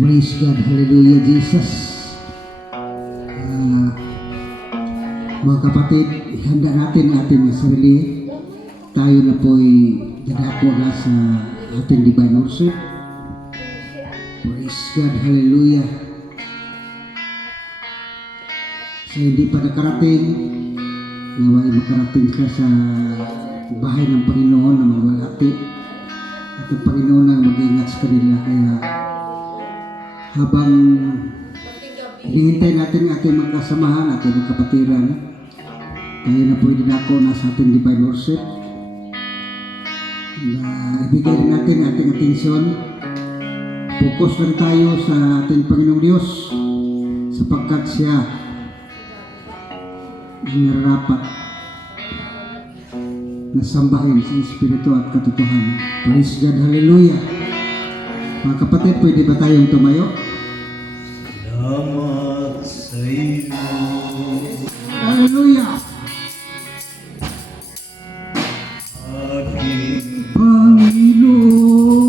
Praise God, hallelujah, Jesus. Mga kapatid, ihanda natin ang ating mga sarili. Tayo na po'y dadako na sa ating divine worship. Praise God, hallelujah. Sa hindi pa nakarating, naway makarating ka sa bahay ng Panginoon na magwalati. At ang Panginoon na mag-ingat sa kanila. Kaya habang hinihintay natin ang ating magkasamahan, ating magkapatiran, tayo na po dinako na sa ating divine worship. Ibigay rin natin ang ating atensyon. Focus lang tayo sa ating Panginoong Diyos sapagkat siya ang nararapat na sambahin sa Espiritu at katotohanan. Praise God, hallelujah. Mga kapatid, pwede ba tayong tumayo? Salamat sa iyo. Hallelujah. Aking Panginoon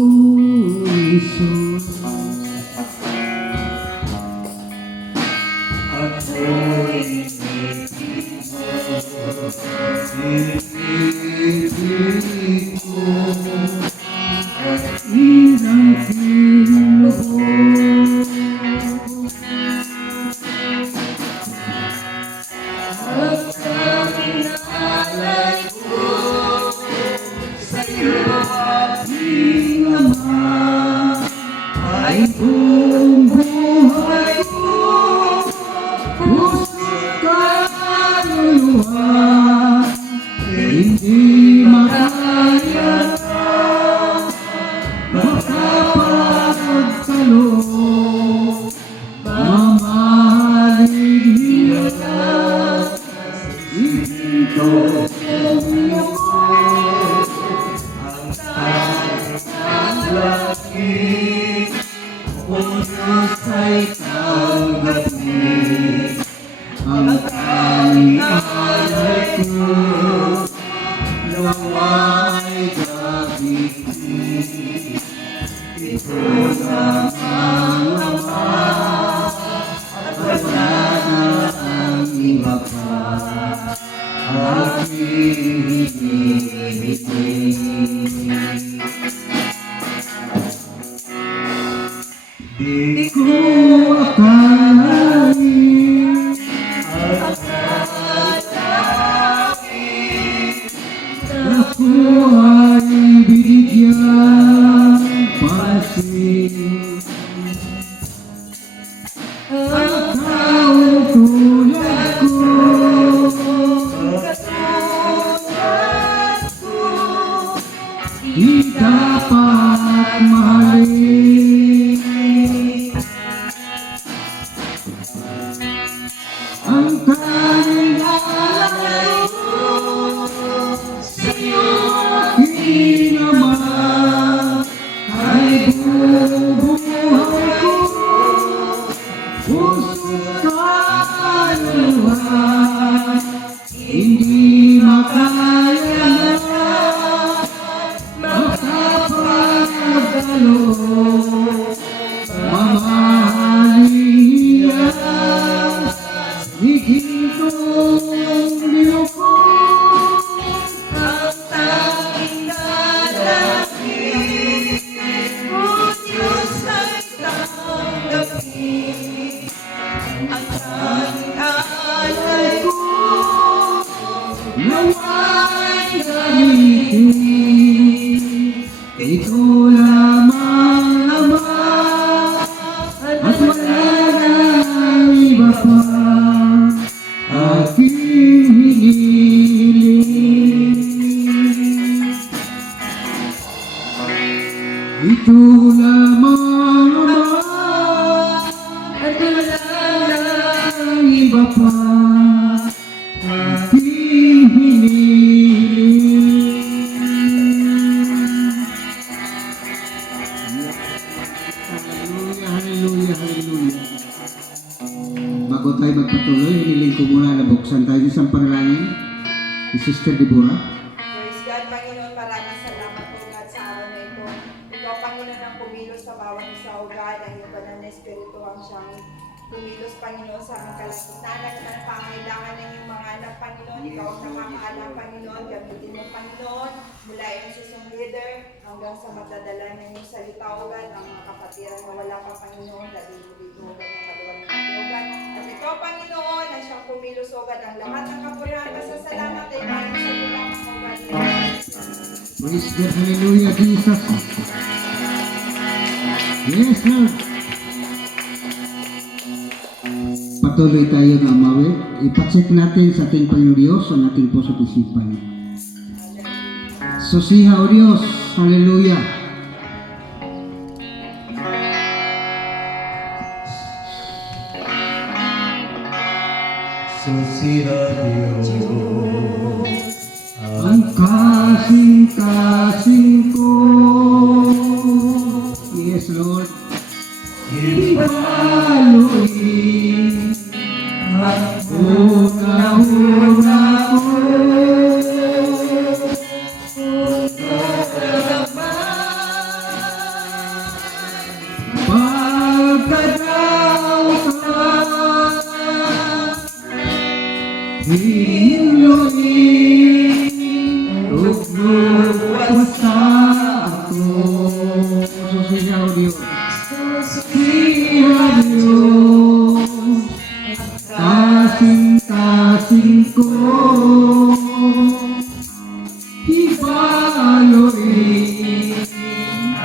Jesus, ako'y nagtiwala ko at ilang Panginoon. ang kaminalay ko sa iyo aking Ama ay buong buhay ko. Puso't kaluluwa, hindi makaya makapagkaloob, mamahalin niya, ito niya ko. Ang laki o Diyos ay tanggapin Ang ang alay ko nawa'y gabitin. Ito lang ang Ama at wala na ang iba pa. Aking hinihiling. Di ko akalain ako ay binigyan pansin. Ang taong tulad ko di dapat mahalin. Ang kaninalay ko sa'yo aking Ama ay bubuhay ko. Puso't kaluluwa, hindi makaya makapagkaloob, mamahalin niya, higintong niloko. ang tanging lalaki o Diyos ay tanggapin. Ang tanging alay ko Nawa'y gamitin, ito lamang Ama, at wala nang iba pa aking hinihiling. Ito lamang Ama, at wala nang iba pa aking hinihiling. Hallelujah, hallelujah, hallelujah. Bago tayo magpatuloy, hiniling ko muna na buksan tayo sa panalangin ni Sister Deborah. Praise God, Panginoon, maraming salamat po God sa araw na ito. sa bawat isa, O God, ang iyong banal na Espiritu ang siyang kumilos, Panginoon, sa aming kalagitnaan at ang pangailangan ng iyong mga anak, Panginoon. Ikaw ang nakakaalam, Panginoon. Gamitin mo, Panoon, mula yung susong leader hanggang sa magdadala ng iyong salita, O God, ang mga kapatiran na wala pa, Panginoon. Dali mo dito, O God, ng kaluwan ng ating, O God. At ikaw, Panginoon, ang siyang kumilos, O God, ang lahat ng kapurihan sa salamat ay maraming sa lamang, O God. Praise God, hallelujah, Jesus. Yes, Lord. Patuloy tayo na umawit. Ipacheck natin sa ating Panginoon Diyos ang ating puso at isipan. Susiha, O Diyos. Hallelujah. Susiha Diyos Ang kasing-kasing ko. Yes, Lord. Ipaloy ang una-una ko. Pagkadaw ka, hinuloy ugluwas sa ako. Susiyaw Diyos. Susiyaw Diyos. Kasing-kasing ko. Ibaloy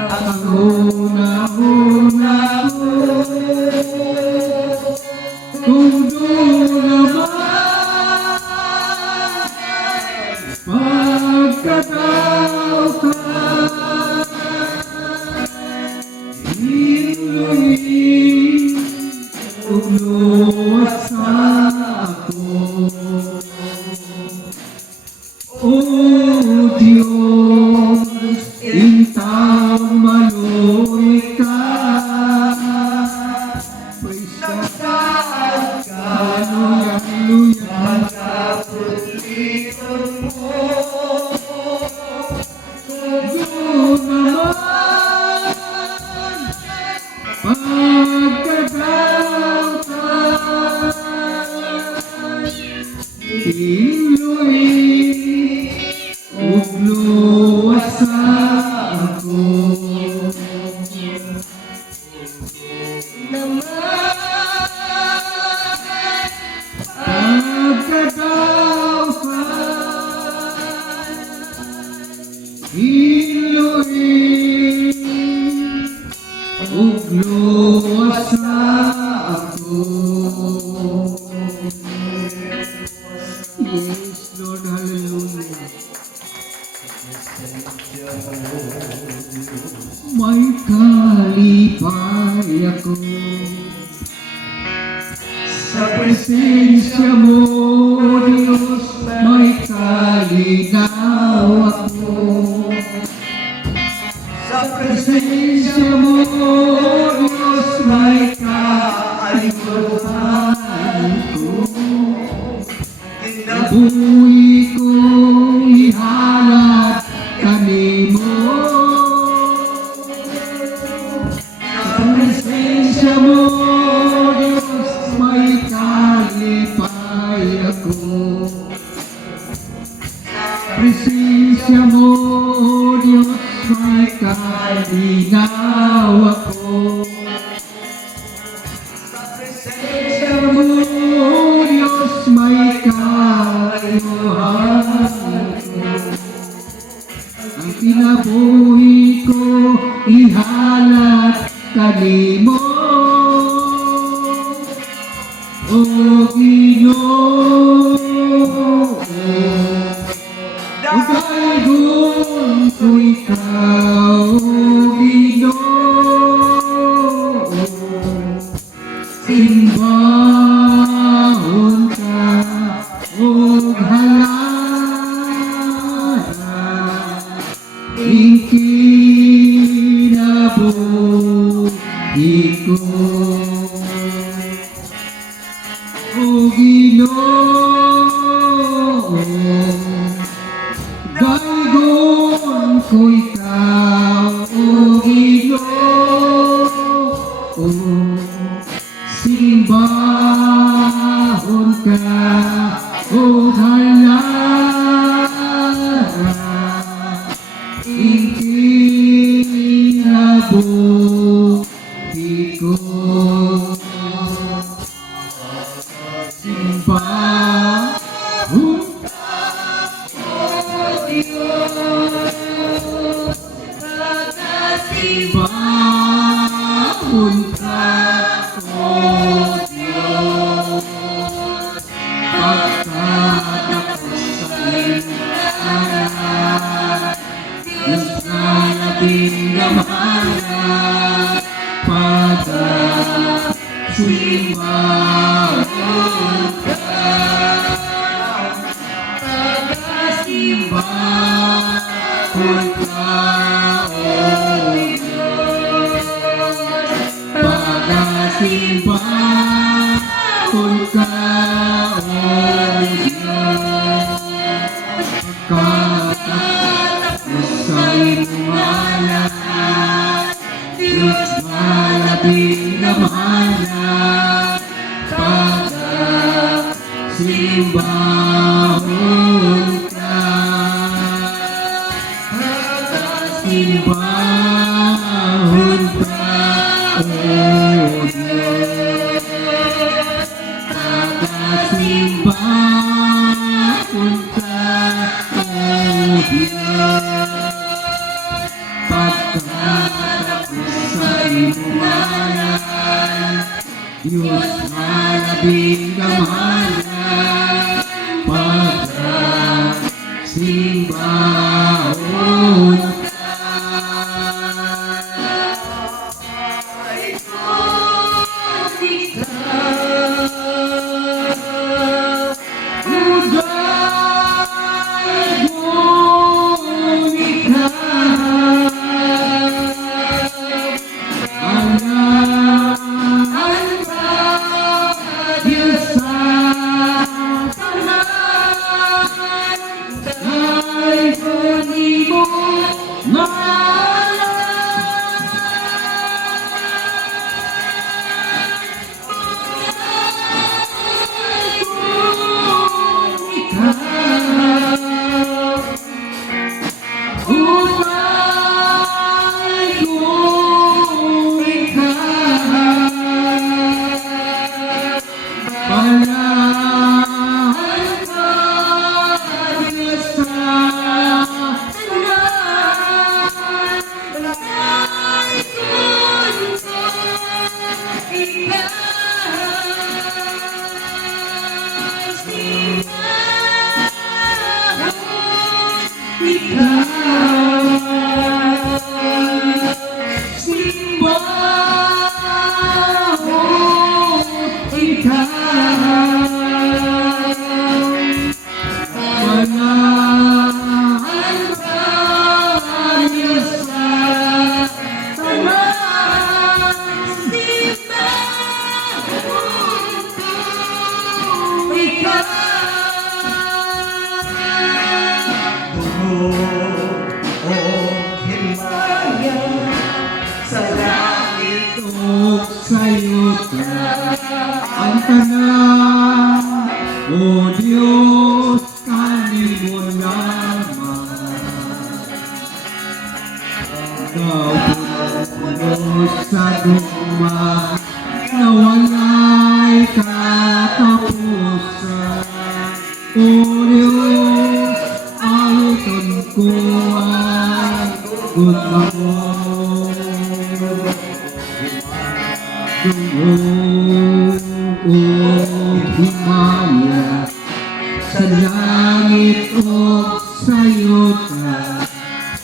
ang una-una ko. Kung doon naman pagkataw ka, hinuloy ugluwas sa ako. O Diyos, intang maloy ka. Praise God. Hallelujah, hallelujah. Doon naman pagkataw ka, hinuloy ugluwas sa ako. Pagkataw ka, hinuloy ugluwas sa ako. Yes, Lord, hallelujah. May kalipay ako sa presensya mo, Diyos. May kalinaw ako sa presensya mo, Diyos. May kalimutan ko. Buhay ko ihalat kanimo. Sa presensya mo, Diyos, may kalipay ako. Sa presensya mo, Diyos, may kalinaw ako. Sa presensya mo, Diyos, may kalimutan ko. Ang kinabuhi ko ihalat kanimo. O Ginoo, ugaygon ko ikaw, O Ginoo. Simbahon ka simbahon ka, O Diyos. Pagkatapos sa imbahan, Diyos na labing gamahan, pagkasimbahon ka. Pagkasimbahon ka, O Diyos. Pagkasimbahon ka, O Diyos. Pagkatapos sa iyong ngalan, Diyos na labing gamahan, pagkasimbahon ka. Pagkasimbahon ka, O Diyos. Pagkasimbahon ka, O Diyos. Pagkatapos sa iyong ngalan, Diyos na labing gamahan, pagkasimbahon ka. Sa'yo ang tanan, O Diyos, kanimo lamang. Puno sa duma na wala'y katapusan, O Diyos, awiton ko ang gugma mo. O himaya sa langit o sa yuta,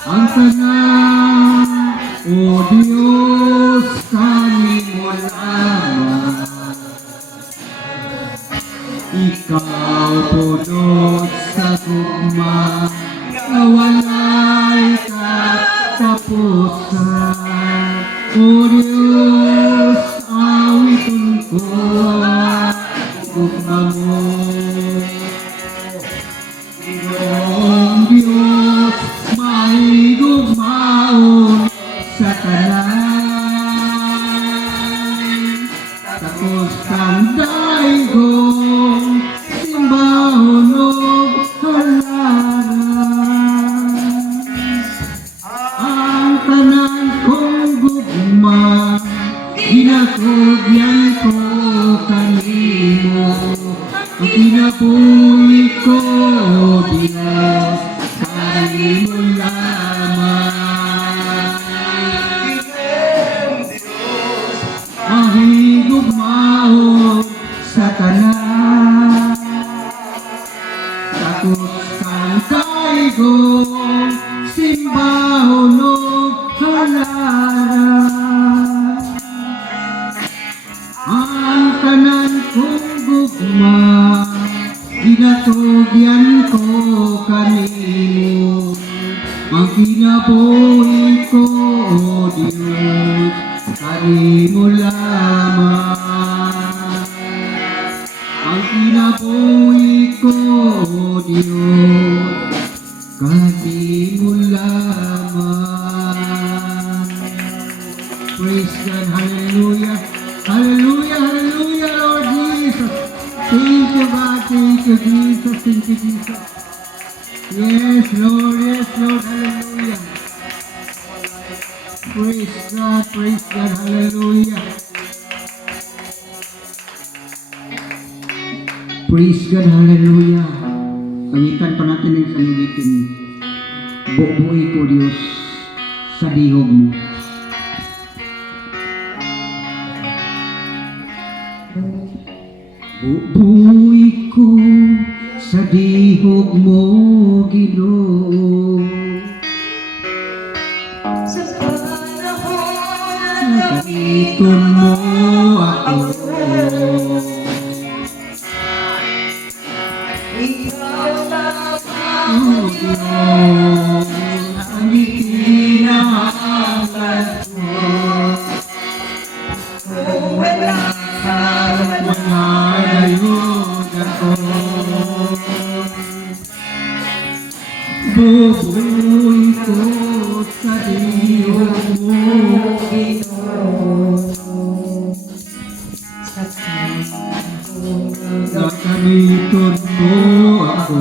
ang tanan, O Diyos, kanimo lamang. Ikaw puno sa gugma na wala'y katapusan, O Diyos, awiton ko ang gugma mo. Iyong Diyos, may gugmaon sa tanan. Tapos kang daigong simbahon o halaran. Ang tanan kong gugma ang tanan kong gugma, ginatugyan ko kanimo. Ang kinabuhi ko, O Diyos, kanimo lamang. Ang kinabuhi ko, O Diyos, kanimo lamang. Praise God, hallelujah. Hallelujah, hallelujah, Lord Jesus. Thank you, God. Thank you, Jesus. Thank you, Jesus. Yes, Lord. Yes, Lord. Hallelujah. Praise God. Praise God. Hallelujah. Praise God. Hallelujah. Awitan pa natin yung salubitin. Bubuhay ko, Diyos, sa dihog mo. Bubuhay ko sa dihog mo, Ginoo. Sa panahon na Gamiton mo ako. ikaw lamang O Diyos, ang itinahangad ko. kung wala ka, Wala ngayon ako. Bubuhay ko sa dihog mo, gagamiton mo ako.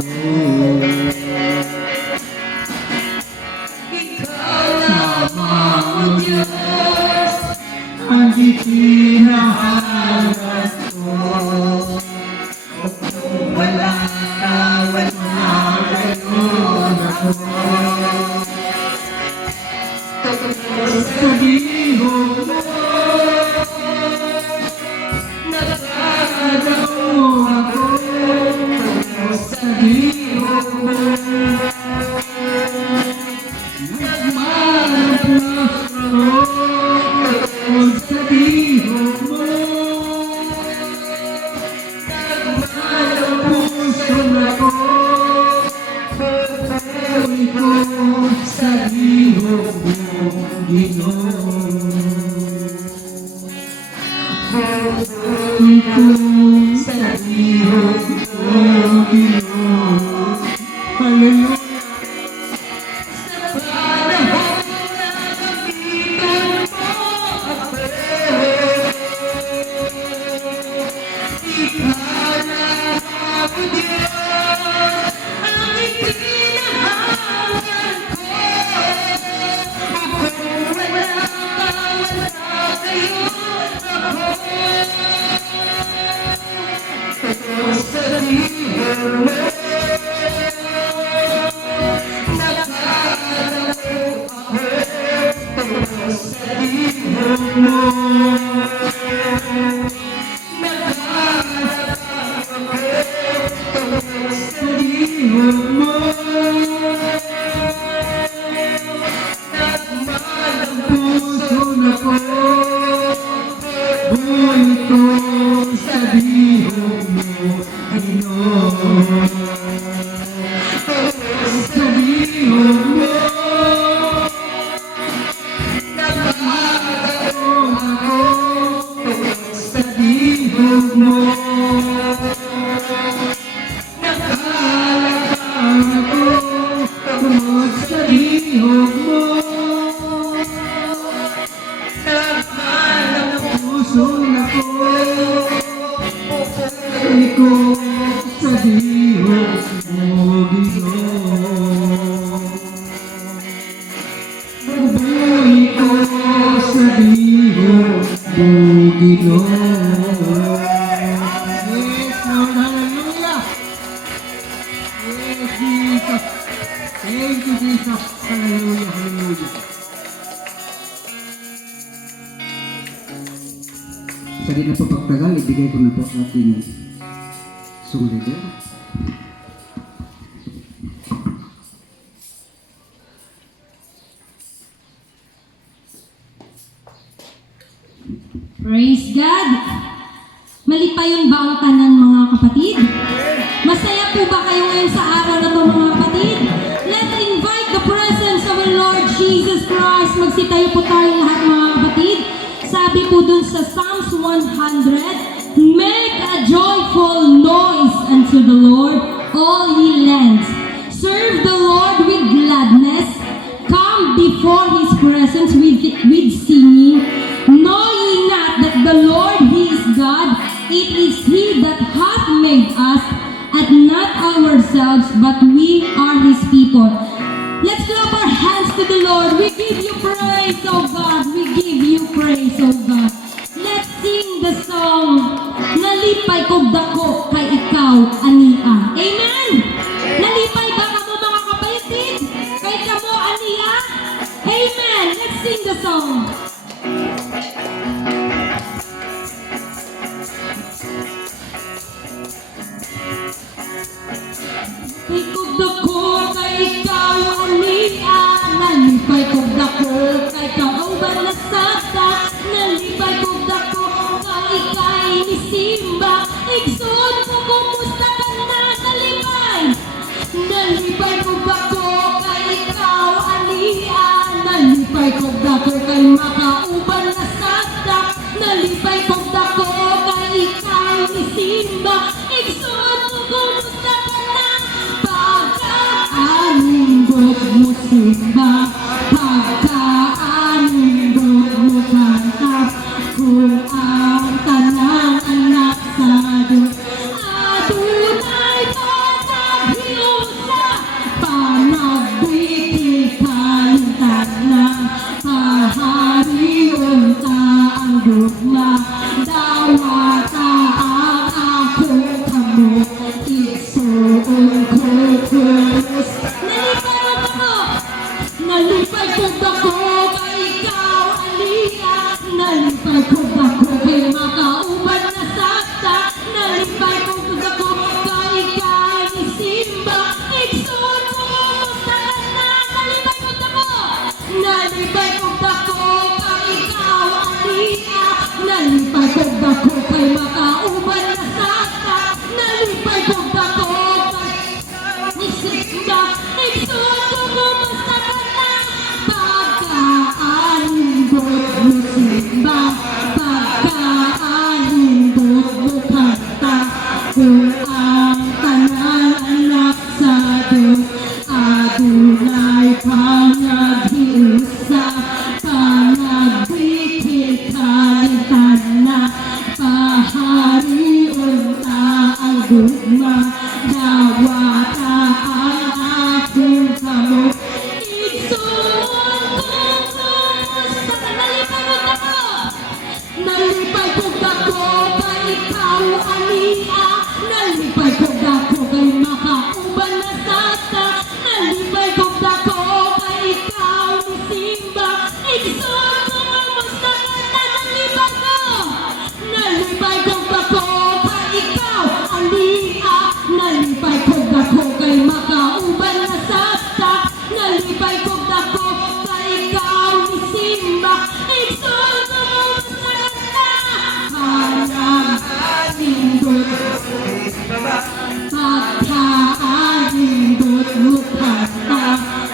ikaw lamang Sama o Diyos, ang itinahangad ko. kung wala ka, Wala ngayon ako. Sa dihog mo, nagdadao ako. Sa dihog mo, nagmamahal ako. Sa dihog mo, puso ako. Buhay ko sa dihog mo, Ginoo. Buhay ko sa dihog mo, Ginoo. Hallelujah. Thank you, Jesus. Hallelujah, hallelujah. Sa di na po pagtagal, ibigay ko na po ang ating song leader. Praise God! Malipayon ba ang tanan mga kapatid? Masaya po ba kayo ngayon sa araw na to mga kapatid? Let's invite the presence of our Lord Jesus Christ. Magsitayo po tayo lahat mga kapatid. Sabi po dun sa Psalms 100, make a joyful noise unto the Lord, all ye lands. Serve the Lord with gladness. Come before His presence with singing. Know ye not that the Lord He is God? It is He that hath made us, and not ourselves, but we are His people. Let's clap our hands to the Lord. We give you praise, O God. We give you praise, O God. Let's sing the song, Nalipay kog dako kay ikaw, ania. Amen? Nalipay ba kamo mga kapatid? Kay kamo, ania? Amen. Let's sing the song. Ikog dako kay ikaw, ania. Nalipay kog dako kay kauban na sata. Nalipay kog dako kay ikay ni Simba. Igsod ko kumusta ka na, nalipay. Nalipay kog dako kay ikaw, ania. Nalipay kog dako kay makauban na sata. Nalipay kog dako kay ikay ni Simba. Igsod ko kumusta ka na, pagkaanindog mo Simba. Pagkaanindog mo kantap. Kung ang tanang anak sa Diyos, adunay panaghiusa. Panagbiti kalintag na, hahariyon ta ang dugma. Dawata ang akong kamot, isuon ko kulos. Nalipay kog dako kay ikaw, ania. Nalipay kog dako kay makauban na sakta. Nalipay kog dako kay ikay ni Simba. Igsoon ko kumusta ka na, nalipay kog dako. Nalipay kog dako kay ikaw, ania. Nalipay kog dako kay makauban na sakta. Nalipay kog dako kay ni Simba. Igsoon ko kumusta ka na, pagkaanindot mo Simba. Pagkaanindot mo kanta. Kung ang tanan anak sa Diyos, adunay panaghiusa. Panagbiti kalintan na, paharion ta ang dugma. Dawata ang akong kamot, igsuon ko kumusta ka. Nalipay kog dako kay ikaw, ania. Nalipay kog dako kay makauban na sata. Nalipay kog dako kay ikaw ni Simba. Igsuon ko kumusta ka na, nalipay ko. Nalipay kog dako kay ikaw, ania. Nalipay kog dako kay makauban na sata. Nalipay kog dako kay ikaw ni Simba. Igsuon ko kumusta ka na, panaghinindot. Pagkaanindot mo kanta.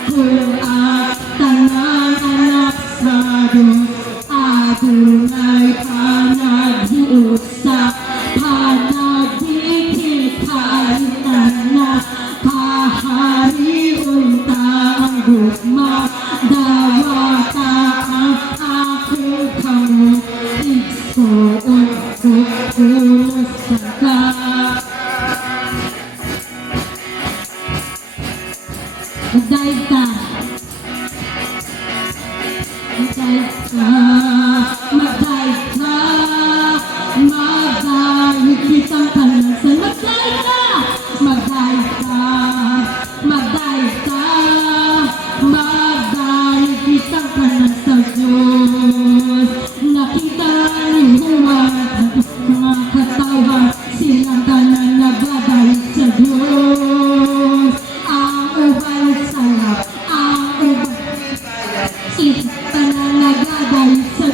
Kung ang tanang anak sa Diyos, adunay panaghiusa. Panagbiti kalintan na, haharion ta ang dugma. Dawata ang akong kamot, igsuon ko kumusta ka. Magdahig ka. Magdahig ka. Magdahig ka. Magdahig kitang kalasan. Magdahig ka. Magdahig ka. Magdahig ka. Magdahig kitang kalasan sa Diyos. Nakita ni Juan at mga katawan, silang tanan nagdadahig sa Diyos. Ang uban sarap, ang uban tanan nagdadahig sa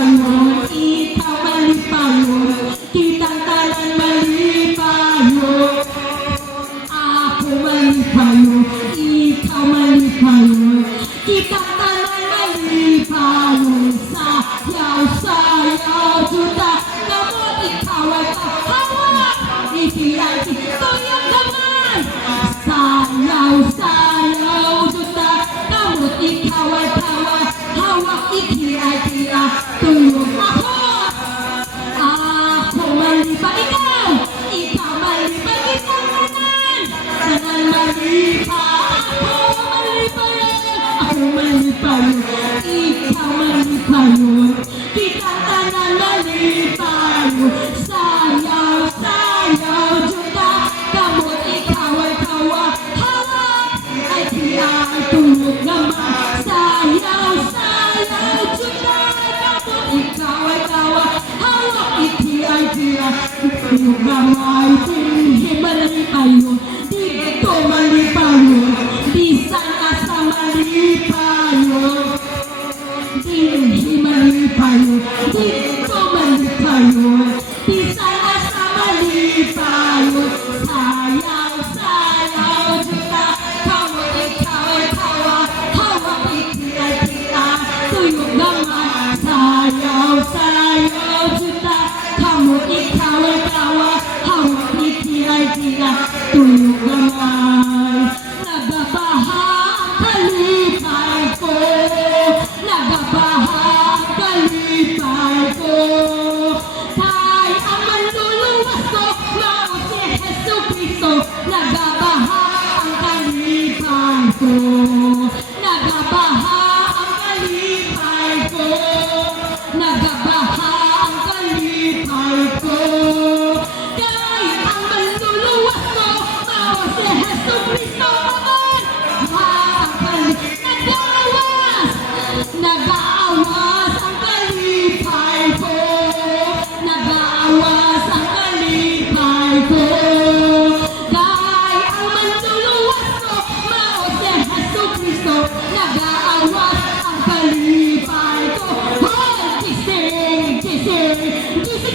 malipayon, ikaw malipayon, kitang tanan malipayon. Ako malipayon, ikaw malipayon, kitang tanan malipayon. Sayaw, juta, gamot ikaw ay kahawak, ikiyaki, tuyong gamay. Sayaw, juta, gamot ikaw ay kahawak, hawak, ikiyaki, tuyong ako. Ako malipa, ikaw malipa, kitang tanan malipa. Ako malipa yun, ikaw malipa yun, kitang tanan malipa yun. Sayaw, juta, gamot ikaw ay tawa, hawak, ay tiyang tulog naman. Sayaw, juta, gamot ikaw ay tawa, hawak, itiyang tulog naman. Hindi malipa yun, dito malipa yun, bisan asa malipa yun. Hindi malipa yun, dito malipa yun, bisan asa malipa yun. Sayaw, juta, gamot ikaw ay tawa, hawak, itiyang tuyog naman. Sayaw, juta, gamot ikaw ay tawa, hawak, itiyang tuyog naman. Nagabaha ang kalipay ko, nagabaha ang kalipay ko. Kay ang manluluwas ko, mao si Jesucristo. Nagabaha ang kalipay ko, nagabaha ang kalipay ko, nagabaha ang kalipay ko. Kay ang manluluwas ko, mao si Jesucristo. Nag-aawas ang kalipay ko, nag-aawas ang kalipay ko. Kay ang manluluwas ko, mao si Jesucristo. Nag-aawas ang kalipay ko. Hoy, gising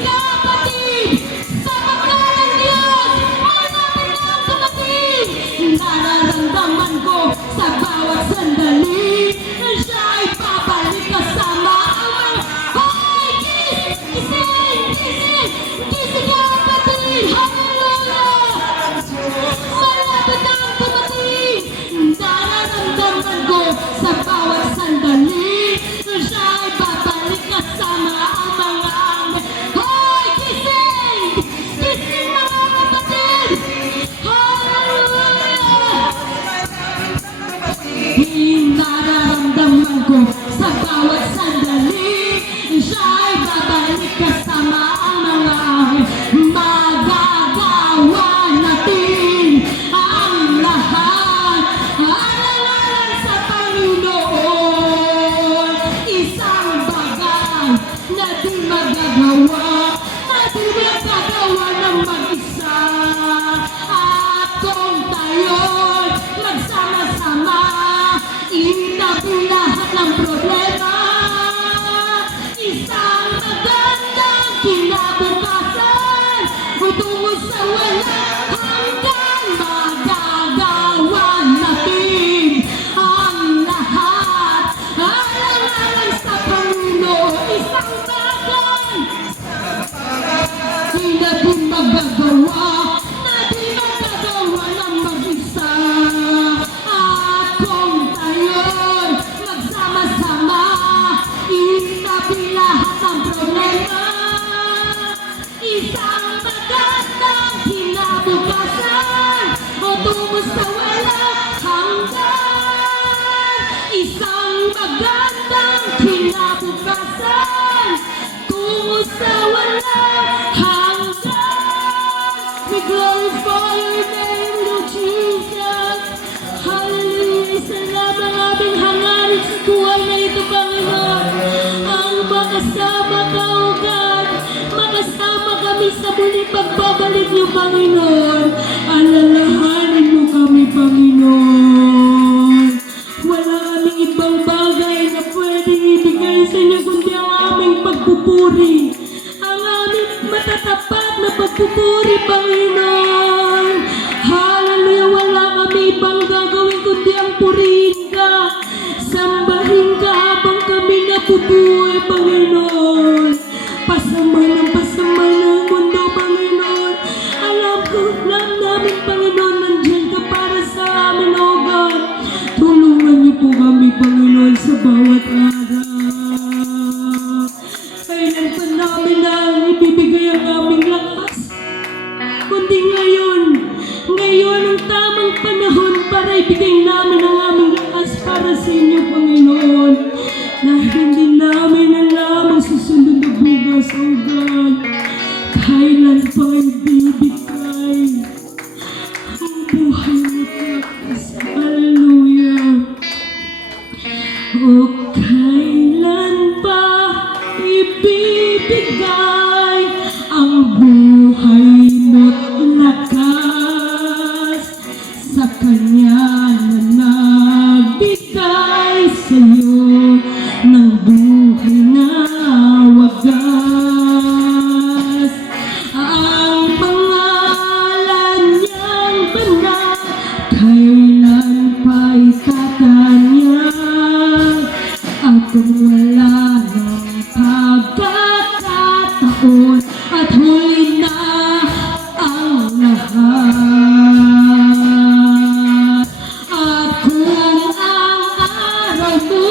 ka kapatid, sa pangalan ng Diyos, manapin ang kapatid. Nararamdaman ko sa bawat sandali, siya ay babalik kasama ang mga. Hoy! Gising ka kapatid! Hallelujah! Malapit ang dumating! Nararamdaman ko sa bawat sandali, siya ay babalik kasama ang mga anghel. Hoy! Gising mga kapatid! Hallelujah! Nararamdaman ko sa bawat sandali, siya ay babalik kasama ang mga anghel. Magagawa natin ang lahat. Alalan sa Panginoon, isang bagay na di magagawa, na di magagawa ng mag-isa. At kung tayo'y magsama-sama, itabi lahat ng problema. Isang magandang kinabukasan, tungo sa walang hanggan. Magagawa natin ang lahat. Alang-alang sa Panginoon, isang bagay na di magagawa, na di magagawa ng mag-isa. At kung tayo'y magsama-sama, itabi lahat ng problema. Isang magandang kinabukasan, o tungo sa walang hanggan. Isang magandang kinabukasan, tungo sa walang hanggan. We glorify your name, Lord Jesus. Hallelujah. Salamat ang aming hangarin sa buhay na ito, Panginoon. Ang makasama ka, O God. Makasama kami sa muling pagbabalik niyo, Panginoon. Alalahanin mo kami, Panginoon. Wala kaming ibang bagay na pwedeng ibigay sa inyo kundi ang aming pagpupuri, Panginoon. Hallelujah, wala kami ibang gagawin kundi ang purihin ka. Sambahin ka habang kami nabubuhay, Panginoon. Pasamay ng mundo, Panginoon. Alam namin, Panginoon, nandiyan ka para sa amin, O God. Tulungan niyo po kami, Panginoon, sa bawat araw. Kailan pa namin na ibibigay ang aming lakas? Kundi ngayon ang tamang panahon para ibigay namin ang aming lakas para sa inyo, Panginoon. Dahil hindi namin alam ang susunod na bukas, O God. Kailan pa ibibigay ang buhay mo, lakas. Hallelujah. O kailan pa ibibigay ang buhay mo't lakas sa Kanya na nagbigay sa'yo ng buhay na wagas. Ang pangalan niyang banal, kailan pa'y tatanyag. At kung wala ng pagkakataon at huli na ang lahat. At kung ang araw mo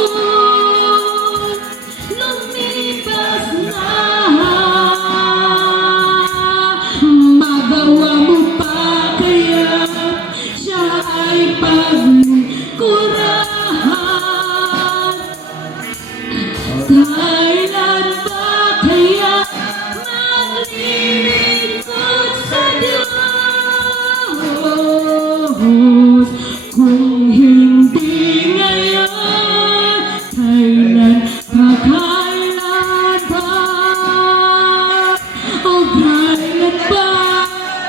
lumipas na, magawa mo pa kaya siya ay paglingkurahan? Kailan ba kaya maglilingkod sa Diyos? Kung hindi ngayon, kailan ba? O kailan ba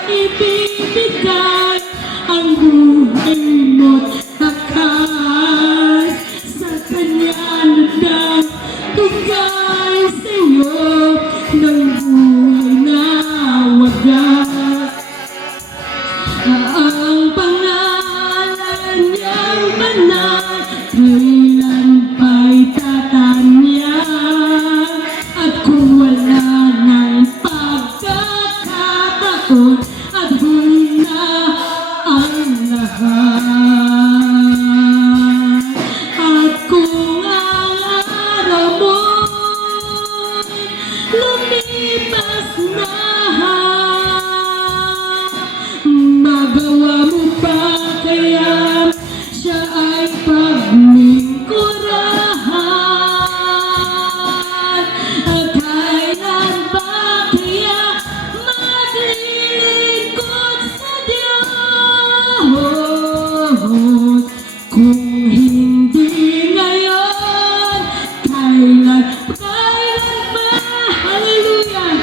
ibibigay ang buhay mo't lakas sa Kanya na nagbigay sa'yo ng buhay na wagas? Ang pangalan niyang banal, kailan pa'y tatanyag? At kung wala ng pagkakataon at huli na ang lahat. At kung ang araw mo lumipas na, magawa mo pa kaya siya ay paglingkurahan? At kailan ba kaya maglilingkod sa Diyos? Kung hindi ngayon, kailan ba? Hallelujah!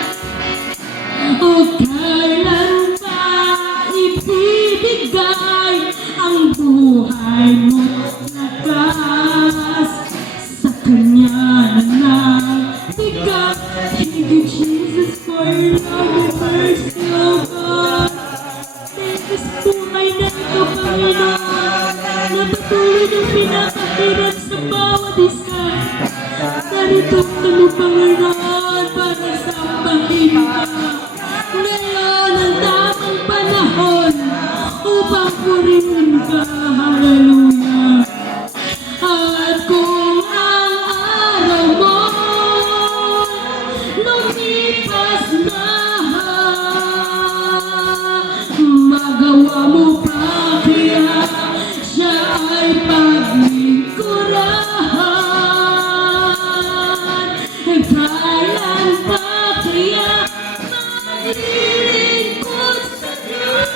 O kailan ba ibibigay ang buhay mo't lakas sa Kanya na nagbigay? Thank you, Jesus, for your love and mercy, O God. Thank you sa buhay na ito, Panginoon, na patuloy ng pinapakirap sa bawat isa. Narito kami, Panginoon, para sambahin ka. Ngayon ang tamang panahon upang purihin ka. Hallelujah. At kung ang araw mo lumipas na, magawa mo pa kaya siya ay paglingkurahan? Kailan pa kaya maglilingkod sa Diyos?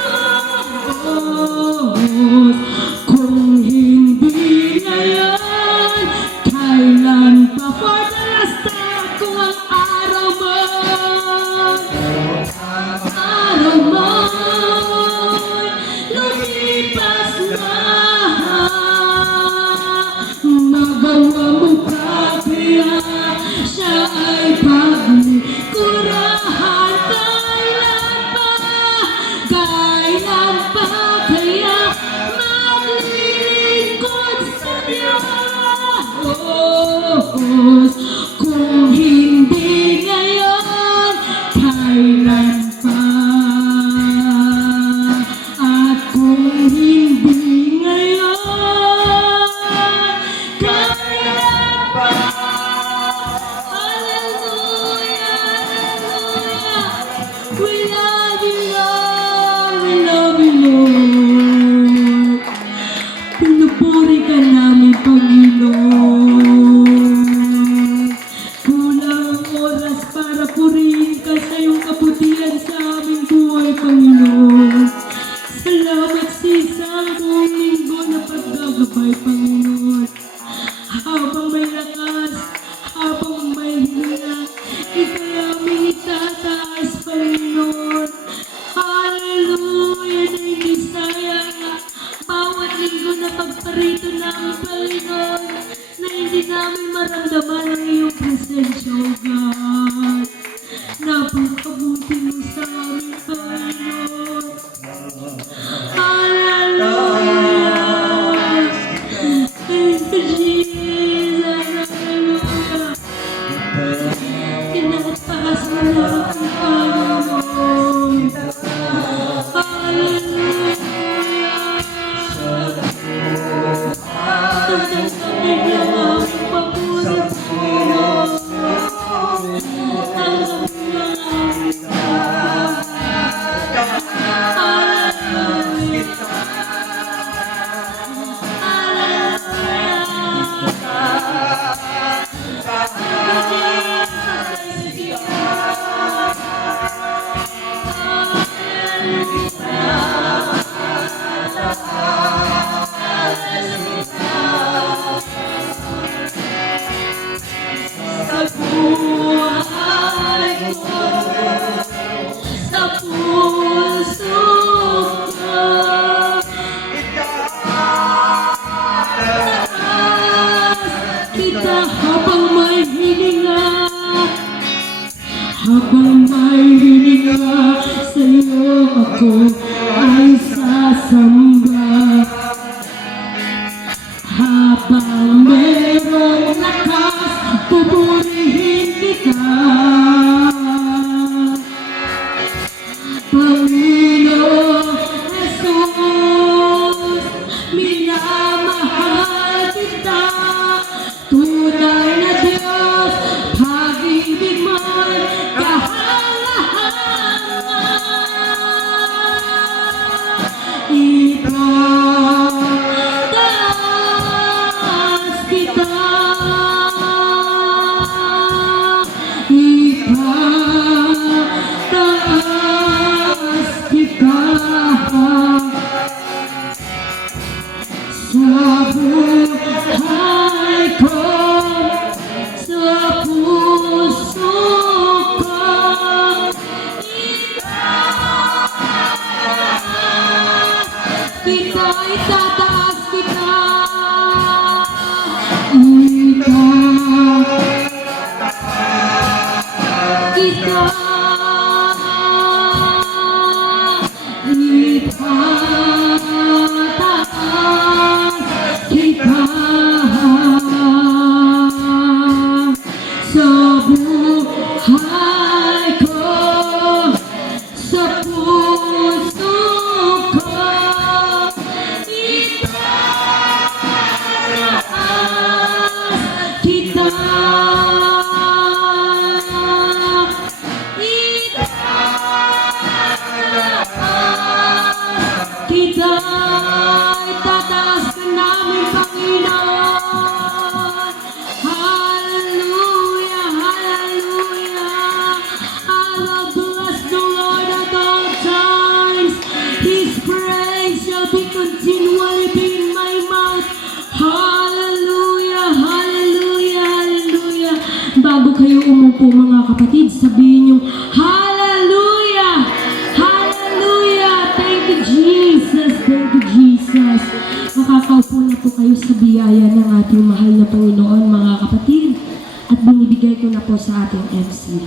Kung hindi ngayon, kailan pa? For the last time, kung ang araw mo lumipas na, magawa mo pa kaya siya ay paglingkurahan? Kailan We love you, Lord. We love you, Lord. Pinupuri ka namin, Panginoon. Kulang ang oras para purihin ka sa iyong kabutihan sa aming buhay, Panginoon. Salamat sa isang buong linggo na paggagabay, Panginoon. Habang may lakas, habang may hininga, ika'y aming itataas, Panginoon. Hallelujah na hindi sayang. Bawat linggo na pagparito namin, Panginoon, na hindi namin maramdaman ang iyong presensya, O God. Napakabuti mo sa amin, Panginoon. Hallelujah! Thank you, Jesus! Hallelujah! Kinataas mo na ang Panginoon. Hallelujah! Tatanggapin lang ang pagpuri, Panginoon. Tanggapin lang ang sa buhay ko, sa puso ko, kita habang may hininga, sa iyo ako ay sasamba. Habang merong lakas, pupurihin kita. Panginoon Jesus, minamahal kita. Tunay na Diyos, pag-ibig mo'y kahangahangan. Itaas kita. Itaas kita. Sa buhay ko, sa puso ko, kita itataas kita. Itataas kita. Sa buhay ko, sa puso ko, itaas kita. Kita itataas ka namin, Panginoon. Hallelujah, hallelujah. I will bless the Lord at all times. His praise shall be continually in my mouth. Hallelujah, hallelujah, hallelujah. Bago kayo umupo, mga kapatid, sabihin niyo, hallelujah, hallelujah. Thank you, Jesus. Thank you, Jesus. Makakaupo na po kayo sa biyaya ng ating mahal na Panginoon, mga kapatid. At binibigay ko na po sa ating MC.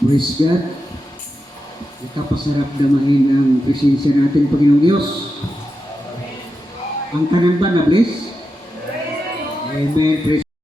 Praise God. Ikapasarap damahin ang presensya natin, Panginoong Diyos. Ang tanan ba na bless? Amen. Praise